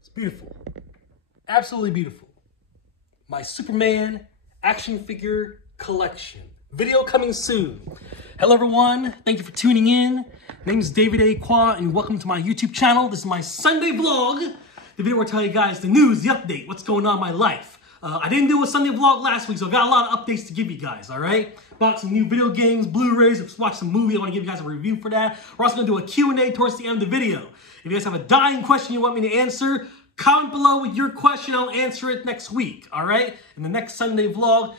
It's beautiful. Absolutely beautiful. My Superman action figure collection. Video coming soon. Hello everyone, thank you for tuning in. My name is David A. Qua and welcome to my YouTube channel. This is my Sunday vlog. The video where I tell you guys the news, the update, what's going on in my life. I didn't do a Sunday vlog last week, so I got a lot of updates to give you guys, alright? Bought some new video games, Blu-rays, just watched some movie. I want to give you guys a review for that. We're also going to do a Q&A towards the end of the video. If you guys have a dying question you want me to answer, comment below with your question. I'll answer it next week, alright? In the next Sunday vlog,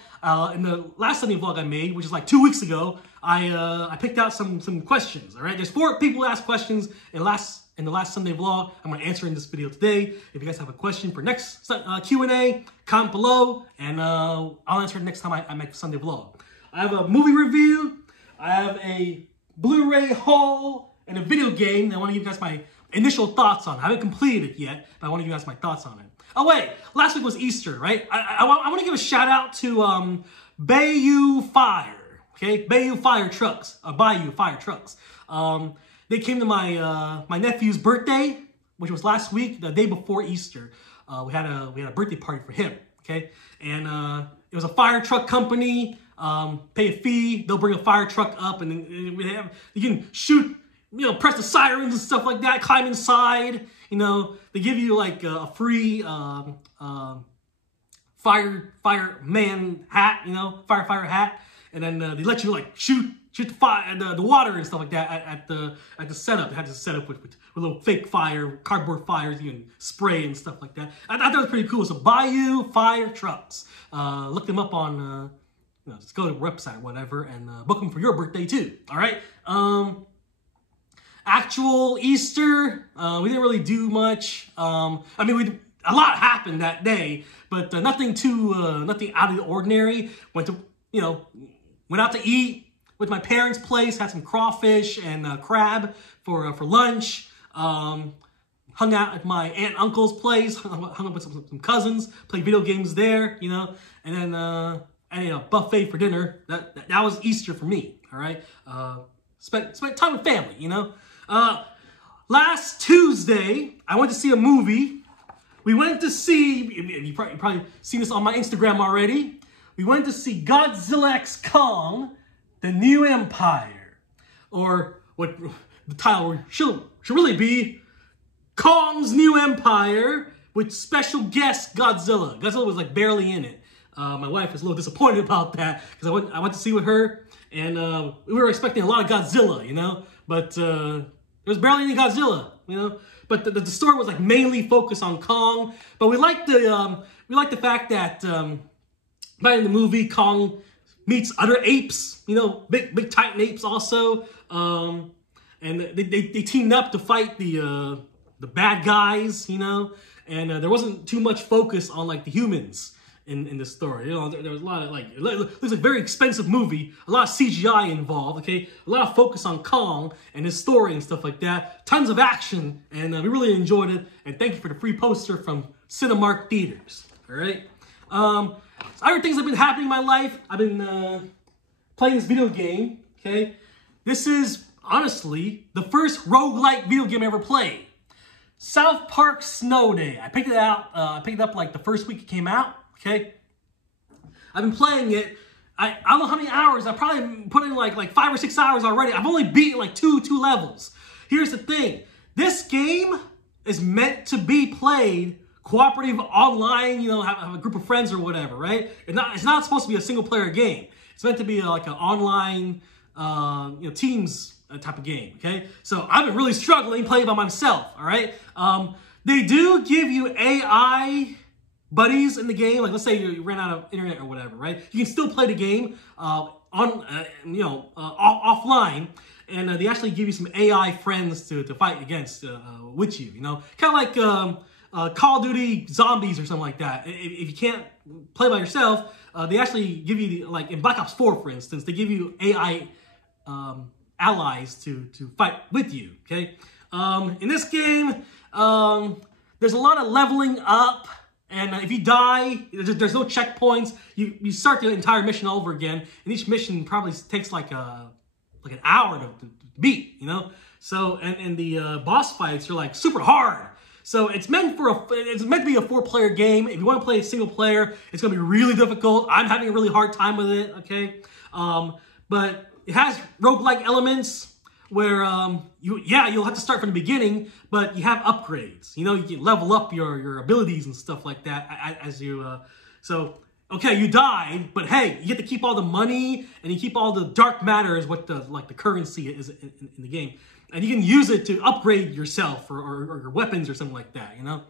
in the last Sunday vlog I made, which is like 2 weeks ago, I picked out some questions, alright? There's 4 people who asked questions in the last Sunday vlog. I'm going to answer in this video today. If you guys have a question for next Q&A, comment below, and I'll answer it next time I make a Sunday vlog. I have a movie review, I have a Blu-ray haul, and a video game that I want to give you guys my initial thoughts on. I haven't completed it yet, but I want to give you guys my thoughts on it. Oh wait, last week was Easter, right? I want to give a shout out to Bayou Fire, okay? Bayou Fire Trucks. They came to my nephew's birthday, which was last week, the day before Easter. We had a birthday party for him, okay? And it was a fire truck company. Pay a fee. They'll bring a fire truck up, and you can shoot, press the sirens and stuff like that. Climb inside. They give you like a free fireman hat, firefighter hat, and then they let you like shoot the fire, the water and stuff like that at the setup. They had to set up with little fake fire, cardboard fires you can spray and stuff like that. I thought that was pretty cool. So Bayou Fire Trucks. Look them up on, just go to the website or whatever and book them for your birthday too. All right. Actual Easter, we didn't really do much. A lot happened that day, but nothing out of the ordinary. Went out to eat with my parents' place, had some crawfish and crab for lunch. Hung out at my aunt and uncle's place, hung up with some cousins, played video games there, and then a buffet for dinner. That was Easter for me. All right, spent time with family. Last Tuesday I went to see a movie. We went to see, you've probably seen this on my Instagram already. We went to see Godzilla x Kong, The New Empire. Or what the title should really be, Kong's New Empire, with special guest Godzilla. Godzilla was like barely in it. My wife was a little disappointed about that, because I went to see with her, and we were expecting a lot of Godzilla, but there was barely any Godzilla, But the story was like mainly focused on Kong. But we liked the fact that by the movie, Kong meets other apes, big titan apes also, and they teamed up to fight the bad guys, and there wasn't too much focus on like the humans in the story. There was a lot of it looks like a very expensive movie, a lot of CGI involved, okay? A lot of focus on Kong and his story and stuff like that. Tons of action, and we really enjoyed it. And thank you for the free poster from Cinemark Theaters, all right? Other things have been happening in my life. I've been playing this video game, okay? This is, honestly, the first roguelike video game I ever played. South Park Snow Day. I picked it up like the first week it came out. Okay, I've been playing it. I don't know how many hours. I probably put in like 5 or 6 hours already. I've only beaten like two levels. Here's the thing: this game is meant to be played cooperative online. Have a group of friends or whatever, right? It's not supposed to be a single player game. It's meant to be like an online, teams type of game. Okay, so I've been really struggling playing by myself. All right, they do give you AI buddies in the game. Like, let's say you ran out of internet or whatever, right? You can still play the game offline, and they actually give you some AI friends to fight against with you. Kind of like Call of Duty Zombies or something like that. If you can't play by yourself, they actually give you, like in Black Ops 4, for instance, they give you AI allies to fight with you. Okay, in this game, there's a lot of leveling up. And if you die, there's no checkpoints. You start the entire mission over again, and each mission probably takes like an hour to beat, So and the boss fights are like super hard. So it's meant to be a 4-player game. If you want to play a single player, it's going to be really difficult. I'm having a really hard time with it, okay? But it has roguelike elements where you'll have to start from the beginning, but you have upgrades. You know, you can level up your abilities and stuff like that as you okay, you died, but hey, you get to keep all the money and you keep all the dark matter is what the currency is in the game. And you can use it to upgrade yourself or your weapons or something like that, you know?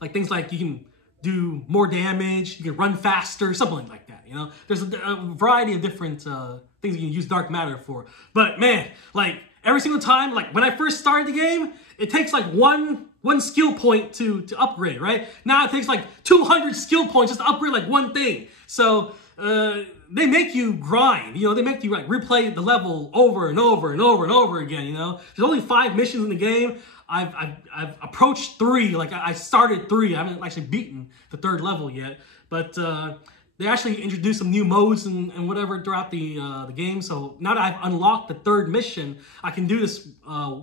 Like things like you can do more damage, you can run faster, something like that, you know? There's a variety of different things you can use dark matter for. But man, like every single time, like when I first started the game, it takes like one skill point to upgrade, right? Now it takes like 200 skill points just to upgrade like one thing. So they make you grind, you know, they make you like replay the level over and over and over and over again, you know? There's only 5 missions in the game. I've approached 3, like I started 3. I haven't actually beaten the 3rd level yet, but they actually introduced some new modes and whatever throughout the game. So now that I've unlocked the 3rd mission, I can do this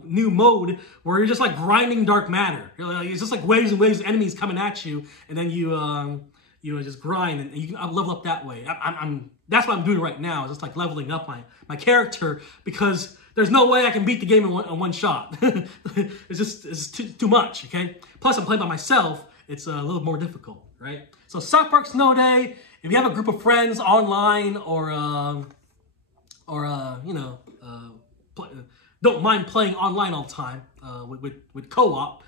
new mode where you're just like grinding dark matter. It's just like waves and waves of enemies coming at you, and then you just grind and you can level up that way. That's what I'm doing right now. Is just like leveling up my character, because there's no way I can beat the game in one shot. It's too much. Okay. Plus, I'm playing by myself. It's a little more difficult, right? So South Park Snow Day. If you have a group of friends online or you know, don't mind playing online all the time with co-op,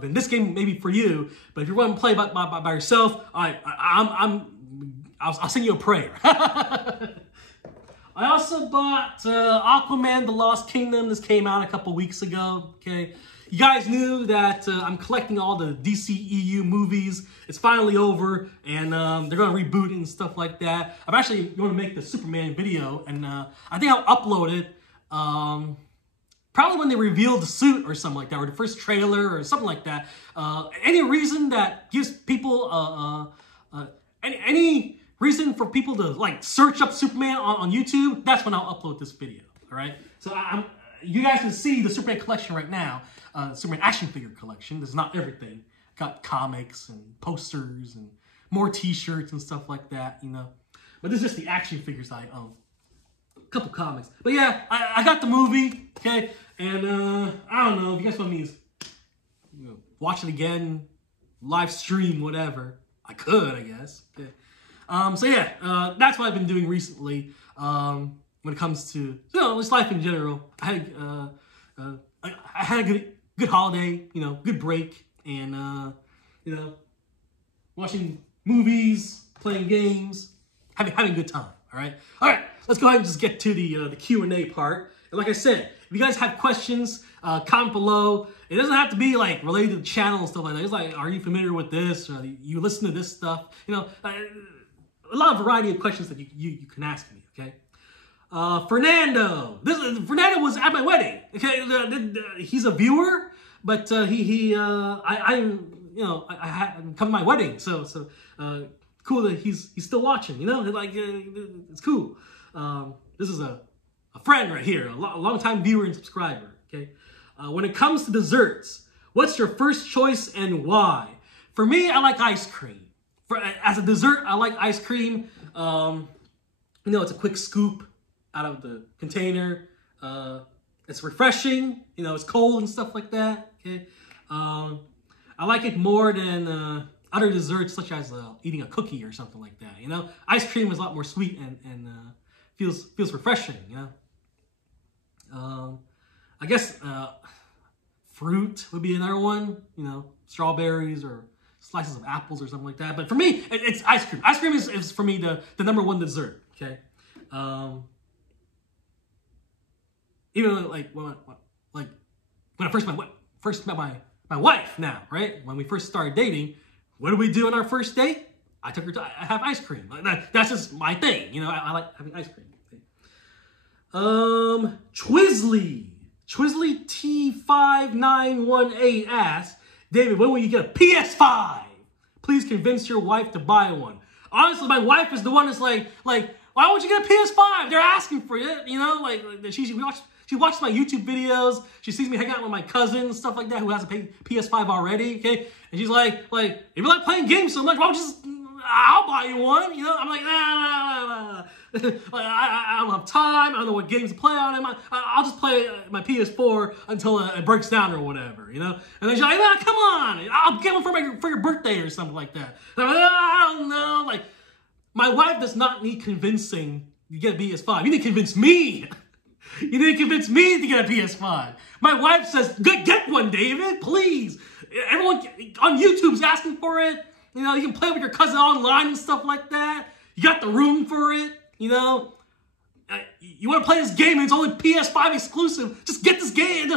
then this game may be for you. But if you want to play by yourself, I'll send you a prayer. I also bought Aquaman: The Lost Kingdom. This came out a couple weeks ago. Okay, you guys knew that I'm collecting all the DCEU movies. It's finally over, and they're gonna reboot it and stuff like that. I'm actually going to make the Superman video, and I think I'll upload it probably when they reveal the suit or something like that, or the first trailer or something like that. Any reason that gives people any reason for people to like search up Superman on YouTube, that's when I'll upload this video. All right. So you guys can see the Superman collection right now, Superman action figure collection. This is not everything. Got comics and posters and more T-shirts and stuff like that, you know. But this is just the action figures I own. A couple comics. But yeah, I got the movie, okay? And I don't know if you guys want me to watch it again, live stream, whatever. I could, I guess. Okay. So yeah, that's what I've been doing recently. When it comes to just life in general, I had a good holiday, good break, and watching movies, playing games, having a good time. All right, let's go ahead and just get to the Q&A part. And like I said, if you guys have questions, comment below. It doesn't have to be like related to the channel and stuff like that. It's like, are you familiar with this? Or you listen to this stuff? A lot of variety of questions that you can ask me. Okay. Fernando. Fernando was at my wedding. Okay, he's a viewer, but I had come to my wedding, so cool that he's still watching. It's cool. This is a friend right here, a long-time viewer and subscriber. Okay, when it comes to desserts, what's your first choice and why? For me, I like ice cream. As a dessert, I like ice cream. It's a quick scoop out of the container. It's refreshing. It's cold and stuff like that. Okay, I like it more than other desserts, such as eating a cookie or something like that. Ice cream is a lot more sweet and feels refreshing. I guess fruit would be another one. Strawberries or slices of apples or something like that. But for me, it's ice cream. Ice cream is for me the #1 dessert. Okay. Even like when I first met my wife now, right? When we first started dating, what did we do on our first date? I took her to have ice cream. That's just my thing. I like having ice cream. Okay. Twizzly T5918 asks, David, when will you get a PS5? Please convince your wife to buy one. Honestly, my wife is the one that's like, why won't you get a PS5? They're asking for it, She's She watches my YouTube videos. She sees me hang out with my cousin, stuff like that, who has a PS5 already, okay? And she's like, if you like playing games so much, why don't you just, I'll buy you one, you know? I'm like, nah. Like, I don't have time. I don't know what games to play on it. I'll just play my PS4 until it breaks down or whatever, you know? And then she's like, nah, come on. I'll get one for your birthday or something like that. And I'm like, I don't know. Like, my wife does not need convincing to get a PS5. You need to convince me. You need to convince me to get a PS5. My wife says, get one, David, please. Everyone on YouTube's asking for it. You know, you can play with your cousin online and stuff like that. You got the room for it. You know, you want to play this game and it's only PS5 exclusive. Just get this game,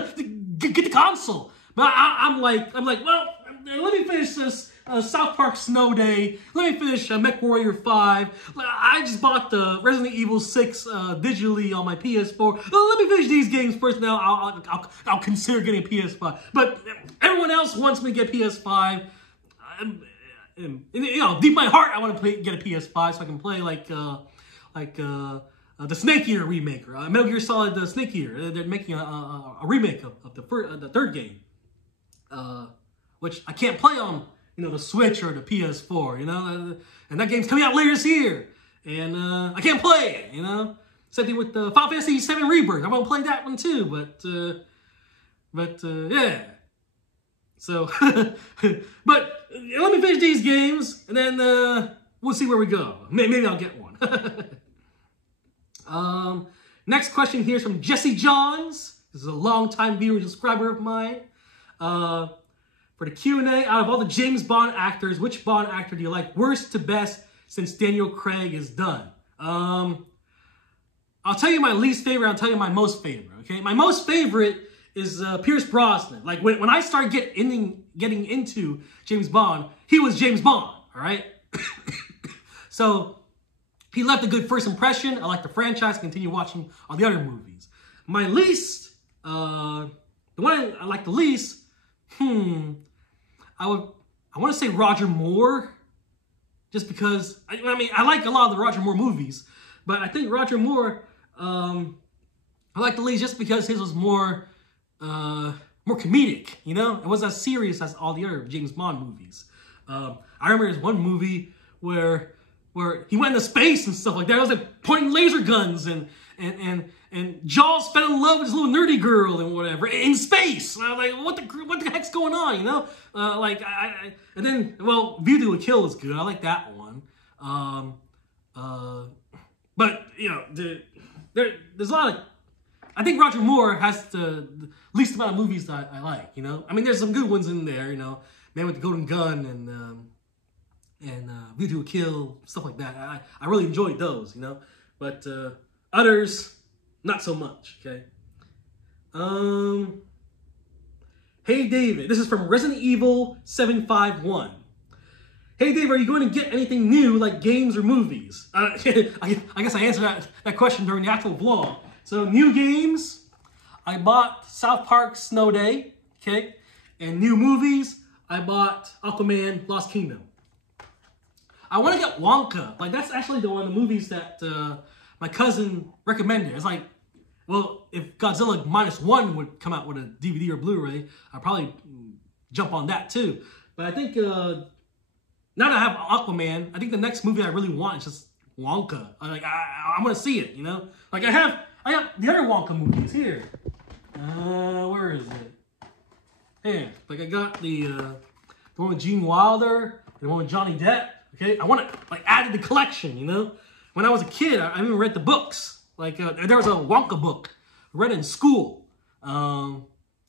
get the console. But I'm like, well, let me finish this South Park Snow Day. Let me finish MechWarrior 5. I just bought the Resident Evil 6 digitally on my PS4. Let me finish these games first. Now I'll consider getting a PS5. But everyone else wants me to get PS5. You know, deep in my heart, I want to get a PS5 so I can play like the Snake Eater remake, Metal Gear Solid Snake Eater. They're making a remake of the third game, which I can't play on, you know, the Switch or the PS4, you know, and that game's coming out later this year, and I can't play it, you know. Same thing with the Final Fantasy VII Rebirth. I want to play that one too, but yeah. So, but let me finish these games, and then we'll see where we go. Maybe I'll get one. Next question here is from Jesse Johns. This is a long-time viewer and subscriber of mine. For the Q&A, out of all the James Bond actors, which Bond actor do you like worst to best since Daniel Craig is done? I'll tell you my least favorite. I'll tell you my most favorite. Okay, my most favorite is Pierce Brosnan. Like when I started getting into James Bond, he was James Bond. All right. So he left a good first impression. I like the franchise. Continue watching all the other movies. My least, the one I like the least, I want to say Roger Moore, just because I mean I like a lot of the Roger Moore movies, but I think Roger Moore I like the least just because his was more comedic, you know? It wasn't as serious as all the other James Bond movies. I remember there's one movie where he went into space and stuff like that. It was like pointing laser guns and Jaws fell in love with this little nerdy girl and whatever in space. And I was like, what the heck's going on, you know? And then, well, View to a Kill is good. I like that one. But, you know, there's a lot of, I think Roger Moore has the least amount of movies that I like, you know? I mean, there's some good ones in there, you know? Man with the Golden Gun and View to a Kill, stuff like that. I really enjoyed those, you know? But others, not so much, okay? Hey, David. This is from Resident Evil 751. Hey, Dave, are you going to get anything new, like games or movies? I guess I answered that question during the actual vlog. So, new games, I bought South Park Snow Day, okay? And new movies, I bought Aquaman Lost Kingdom. I want to get Wonka. Like, that's actually one of the movies that my cousin recommended. It's like, well, if Godzilla -1 would come out with a DVD or Blu-ray, I'd probably jump on that too. But I think, now that I have Aquaman, I think the next movie I really want is just Wonka. I want to see it, you know? Like, I got the other Wonka movies here. Where is it? Here, like I got the one with Gene Wilder, the one with Johnny Depp. Okay, I want to like add to the collection, you know? When I was a kid, I even read the books. Like, there was a Wonka book. I read it in school. I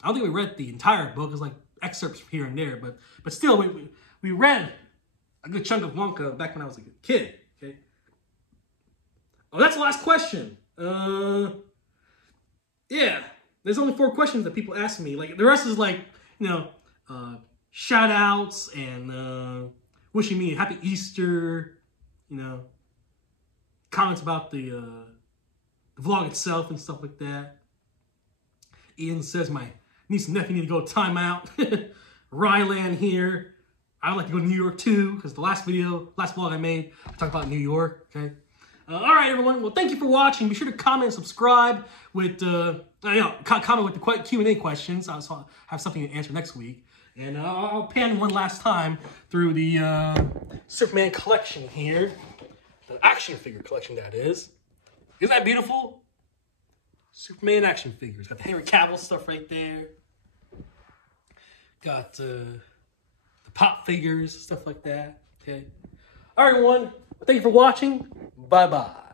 don't think we read the entire book. It was like excerpts here and there. But still, we read a good chunk of Wonka back when I was a kid. Okay. Oh, that's the last question. Yeah. There's only 4 questions that people ask me. Like, the rest is like, you know, shout-outs and wishing me a happy Easter, you know, comments about the vlog itself and stuff like that. Ian says my niece and nephew need to go timeout. Ryland here. I would like to go to New York too, because the last vlog I made, I talked about New York, okay? All right, everyone. Well, thank you for watching. Be sure to comment and subscribe with comment with the Q&A questions. I'll have something to answer next week. And I'll pan one last time through the Superman collection here. The action figure collection, that is. Isn't that beautiful? Superman action figures. Got the Henry Cavill stuff right there. Got the pop figures, stuff like that. Okay. All right, everyone. Thank you for watching. Bye-bye.